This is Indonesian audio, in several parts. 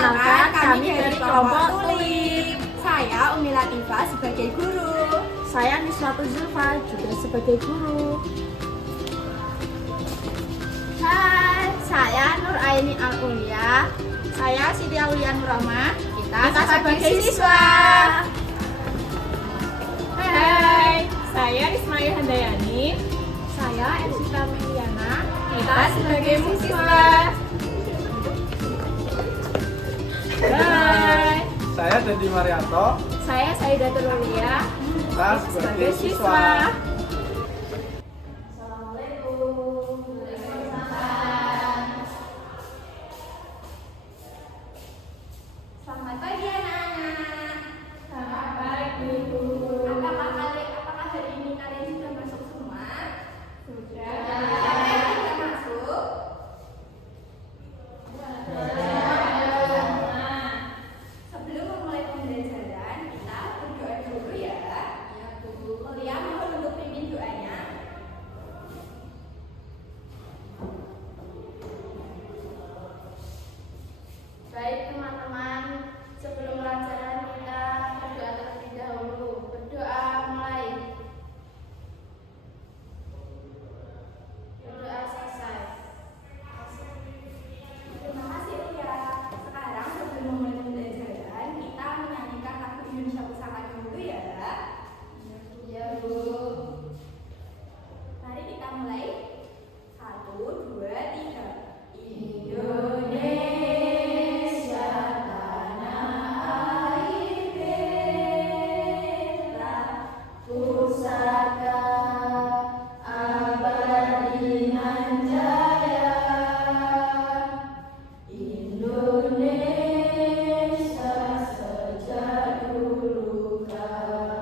Perkenalkan, kami dari kelompok Tulip. Saya Umi Latifah sebagai guru. Saya Niswatul Zulfa juga sebagai guru. Hai, saya Nur Aini Al-Ulia. Saya Siti Aulia Nurama. Kita sebagai siswa. Hai, saya Ismail Handayani. Saya Ersita Meliana. Kita sebagai siswa. Hai, Saya Dendi Marianto. Saya Saidatul Aulia. Kita sebagai siswa. Selamat pagi anak-anak. selamat pagi Bu. Apakah hari ini kalian sudah masuk semua? Sudah. Siapa yang sudah masuk? Sebelum memulai pembelajaran, kita berdoa dulu ya. Ya, Bu. Mulia mohon untuk pimpin doanya. Baik teman-teman, sebelum pelajaran kita berdoa terlebih dahulu. Berdoa mulai. Berdoa selesai. Terima kasih ya. Sekarang sebelum memulai pembelajaran, kita menyanyikan lagu Indonesia Pusaka dulu ya. Ya Bu. Mari kita mulai. 1, 2, 3. Indonesia tanah air beta, pusaka abadi nan jaya. Indonesia sejak dulu kala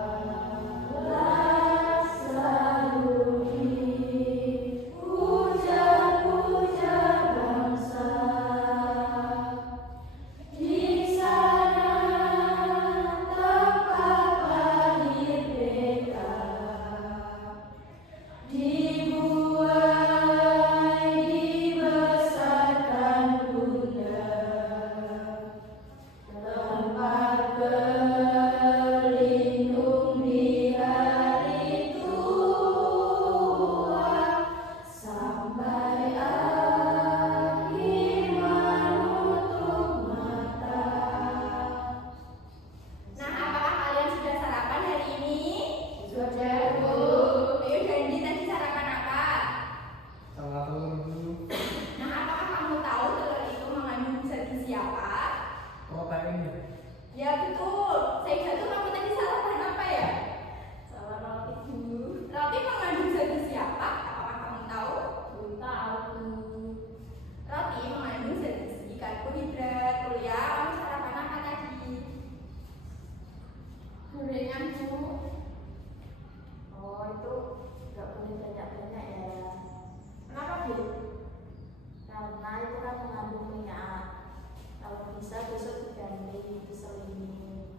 selalu puja-puja bangsa. Di sana tempat lahir beta, dibuai dibesarkan bunda, tempat berlindung di hari tua, sampai akhir menutup mata. Nah, apakah kalian sudah sarapan hari ini? Sudah Bu. Ayo Dandi, tadi sarapan apa? Salah dulu. Nah, apakah kamu tahu telur itu mengandung zat gizi apa? Oh, kayak ini. Ya betul. Sehingga tuh kamu tadi sarapan apa ya? Salah roti Bu. Roti mengandung zat gizi apa? Apakah kamu tahu? Tahu. Roti mengandung zat gizi karbohidrat. Kuliah, kamu sarapan apa tadi? Gorengan Bu. Oh itu nggak boleh banyak-banyak ya. Kenapa Bu? Karena itu kan mengandung minyak. Kalau bisa besok diganti diselingi.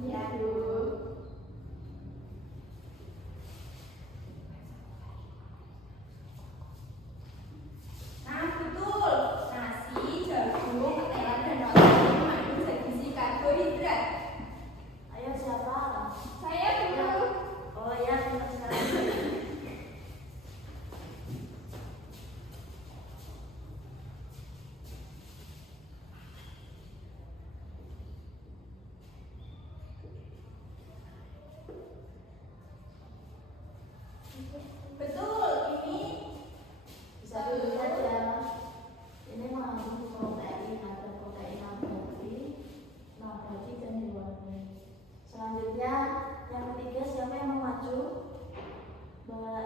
Iya, Bu. Nah, betul. Nasi, jagung, ketelan, dan roti mengandung zat gizi karbohidrat. Ayo siapa? Saya dulu. Oh ya, kita sekarang. Betul, ini Bisa dulu saja. Ini mengandung protein, ada protein nabati, nabati dan hewani. Selanjutnya, yang ketiga siapa yang mau maju? Mbak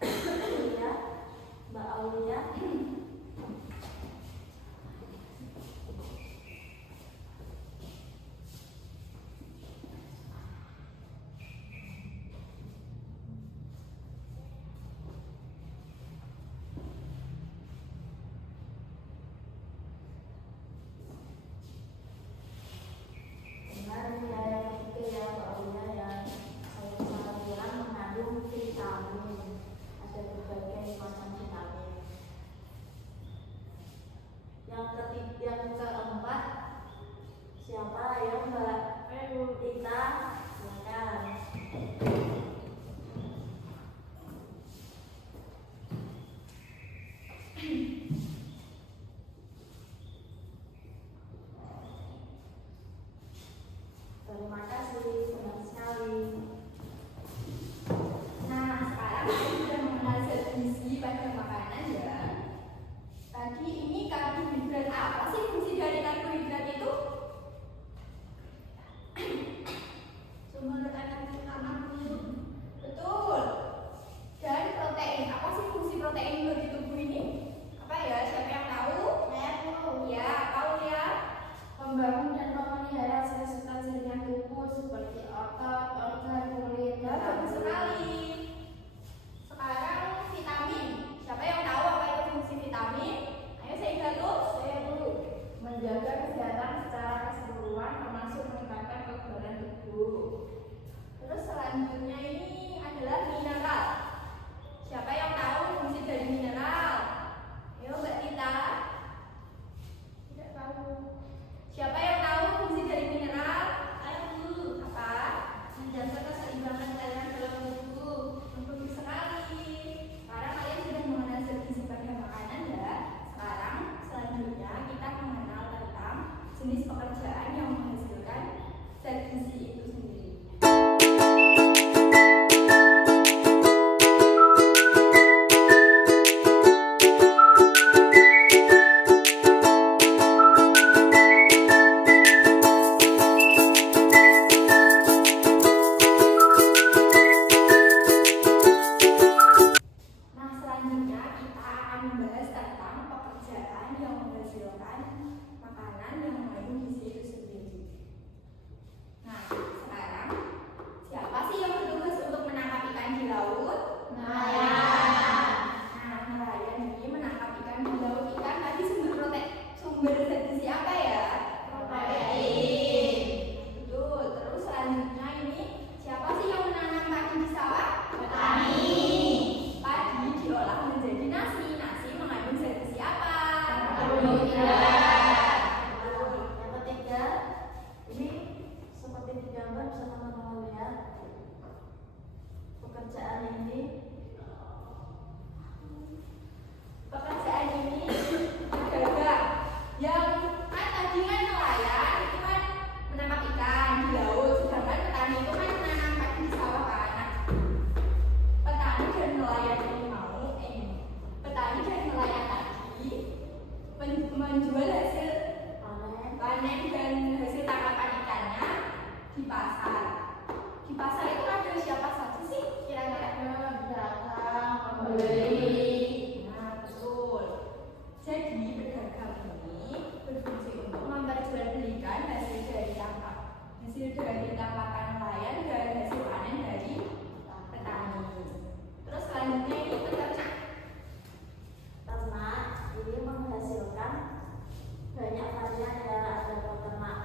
Aulia, Mbak Aulia. Benar ya, yang ketiga ya Mbak Aulia ya. Sayur-sayuran mengandung vitamin. Ada berbagai macam vitamin. Yang keempat siapa ya Mbak? Rita, silakan. Terima kasih, benar sekali. Nah, sekarang kita sudah mengenal zat gizi pada makanan ya. Tadi ini karbohidrat. Apa sih fungsi dari karbohidrat itu? Sumber energi utama. Betul. Dan protein. Apa sih fungsi protein bagi tubuh ini? Apa ya? Siapa yang tahu? Saya tahu. Ya, tahu ya. Membangun dan memelihara sel-sel jaringan tubuh seperti otot, organ, kulit, Ya, dan bagus rambut. sekali. Sekarang vitamin. Siapa yang tahu apa itu fungsi vitamin? Ayo saya bantu. Saya dulu menjaga kesehatan secara keseluruhan termasuk meningkatkan kekebalan tubuh. Terus selanjutnya ini adalah mineral. Siapa yang tahu fungsi dari mineral? Ayo Mbak Tita. Tidak tahu. Siapa yang tahu fungsi dari mineral? Ayo dulu. Apa? Menjaga keseimbangan cairan dalam tubuh. Bagus sekali. Sekarang kalian sudah mengenal zat gizi pada makanan ya. Sekarang selanjutnya kita mengenal tentang jenis pekerjaan yang menghasilkan zat gizi itu sendiri. Nah, selanjutnya kita akan membahas tentang pekerjaan yang menghasilkan makanan yang mengandung gizi itu sendiri. Nah, sekarang siapa sih yang bertugas untuk menangkap ikan di laut? Nelayan. Nah, nelayan ini menangkap ikan di laut. Ikan tadi sumber zat gizi apa ya? Protein. Betul. Terus selanjutnya ini siapa sih yang menanam padi di sawah? Petani. Padi diolah menjadi nasi. Nasi mengandung zat gizi apa? Karbohidrat. Yang ketiga, ini seperti digambar bisa teman-teman lihat. Pekerjaan ini berdagang. Yang kan tadi kan nelayan itu kan menangkap ikan di laut, sedangkan petani itu kan menanam padi di sawah kan. Nah, petani dan nelayan ini petani dan nelayan tadi menjual hasil panen dan hasil tangkapan ikannya di pasar. Di pasar itu ada siapa saja sih kira-kira? pedagang, Pembeli. Nah, betul. Jadi pedagang ini berfungsi untuk memperjualbelikan hasil dari tangkapan nelayan dan hasil panen dari petani. Terus selanjutnya ini peternak. ternak ini menghasilkan banyak varian ya, ada peternak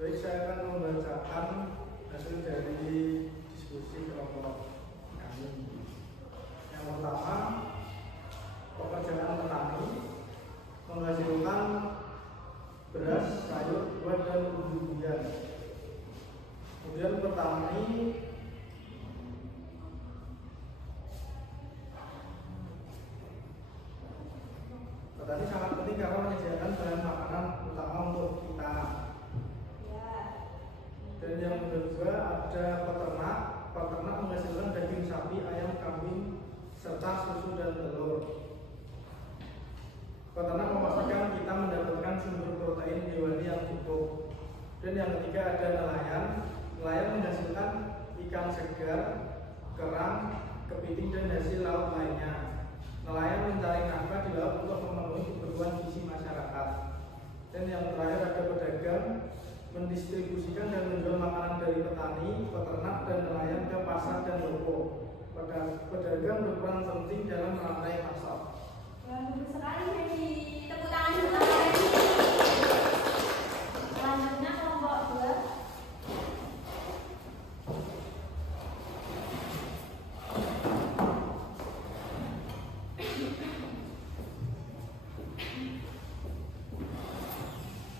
Baik, saya akan membacakan hasil dari diskusi kelompok kami. Yang pertama, pekerjaan petani menghasilkan beras, sayur, buah, dan umbi-umbian. Kemudian petani sangat penting karena menyediakan bahan makanan utama untuk kita. Dan yang kedua ada peternak. Peternak menghasilkan daging sapi, ayam, kambing, serta susu dan telur. Peternak memastikan kita mendapatkan sumber protein hewani yang cukup. Dan yang ketiga ada nelayan. Nelayan menghasilkan ikan segar, kerang, kepiting, dan hasil laut lainnya. Nelayan mencari nafkah di laut untuk memenuhi kebutuhan gizi masyarakat. Dan yang terakhir ada pedagang, mendistribusikan dan menjual makanan dari petani, peternak, dan nelayan ke pasar dan toko. Pedagang berperan penting dalam rantai pasar. Bagus sekali, Medi. Tepuk tangan dulu, Medi. Selanjutnya kelompok 2.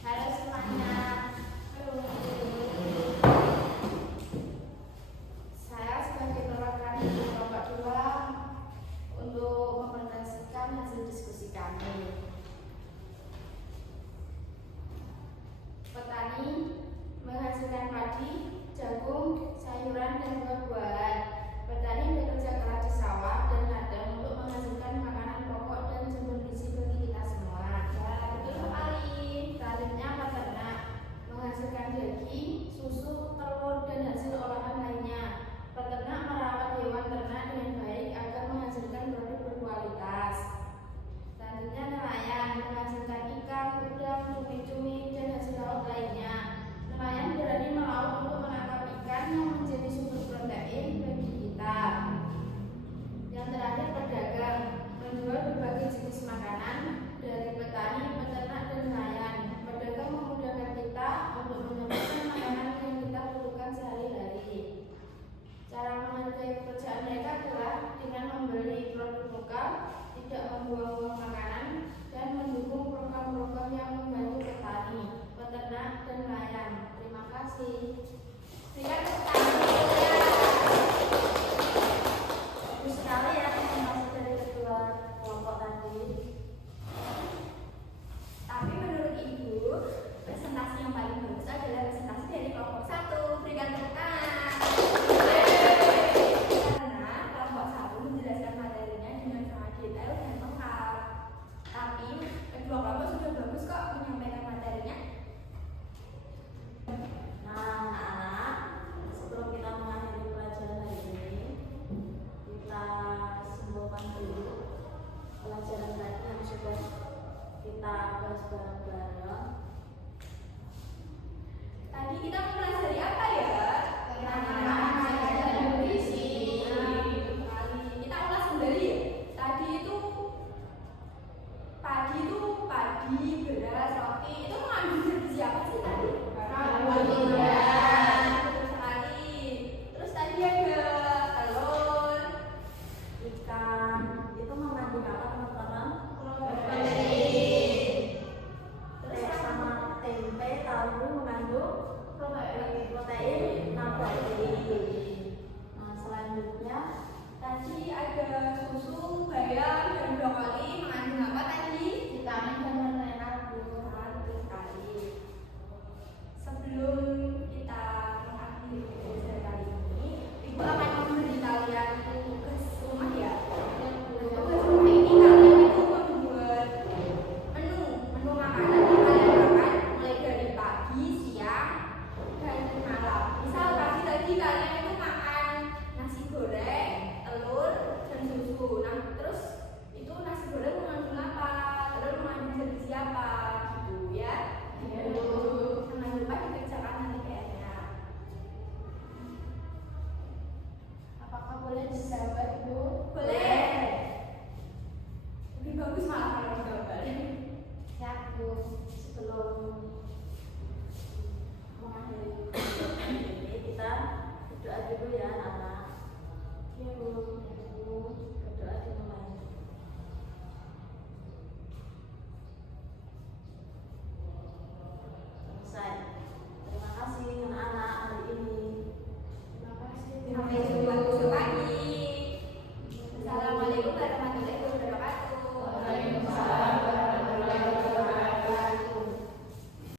Halo semuanya. Saya sebagai perwakilan dari kelompok 2 untuk mempresentasikan hasil diskusi kami. Petani menghasilkan padi, jagung, sayuran, dan buah-buahan. Petani bekerja keras di sawah dan ladang untuk menghasilkan makanan pokok dan sumber gizi bagi kita semua. Ya, betul sekali. Selanjutnya peternak menghasilkan daging, susu, telur, dan hasil olahan lainnya. Peternak merawat hewan ternak dengan baik agar menghasilkan produk berkualitas. Selanjutnya nelayan menghasilkan ikan, udang, cumi-cumi, dan hasil laut lainnya. Nelayan berani melaut untuk menangkap ikan yang menjadi sumber protein bagi kita. Yang terakhir pedagang menjual berbagai jenis makanan dari petani, peternak, dan nelayan. Pedagang memudahkan kita untuk menyampaikan makanan yang kita butuhkan sehari-hari. Cara menghargai pekerjaan mereka adalah dengan membeli produk lokal, tidak membuang-buang makanan, dan mendukung program-program yang membantu petani, peternak, dan nelayan. Terima kasih. Berikan tepuk tangan dulu, ya. Bagus sekali ya presentasi dari kedua kelompok tadi. Tapi menurut Ibu, presentasi yang paling bagus adalah presentasi dari kelompok 1. Berikan tepuk tangan. Karena kelompok 1 menjelaskan materinya dengan sangat detail dan lengkap. Tapi kedua kelompok sudah bagus kok menyampaikan materinya. Nah, anak-anak, sebelum kita mengakhiri pelajaran hari ini, kita simpulkan dulu pelajaran tadi yang sudah kita bahas bareng-bareng. Tadi kita mempelajari apa ya? Tentang sayur nutrisi. Kita ulas kembali ya. Tadi itu padi, beras, roti itu mengandung zat gizi apa sih tadi? Karbohidrat. Betul sekali. Terus tadi ada telur, Ikan itu mengandung apa teman-teman? Protein. Terus sama tempe, tahu mengandung protein nabati. Nah, selanjutnya tadi ada susu, bayam, dan brokoli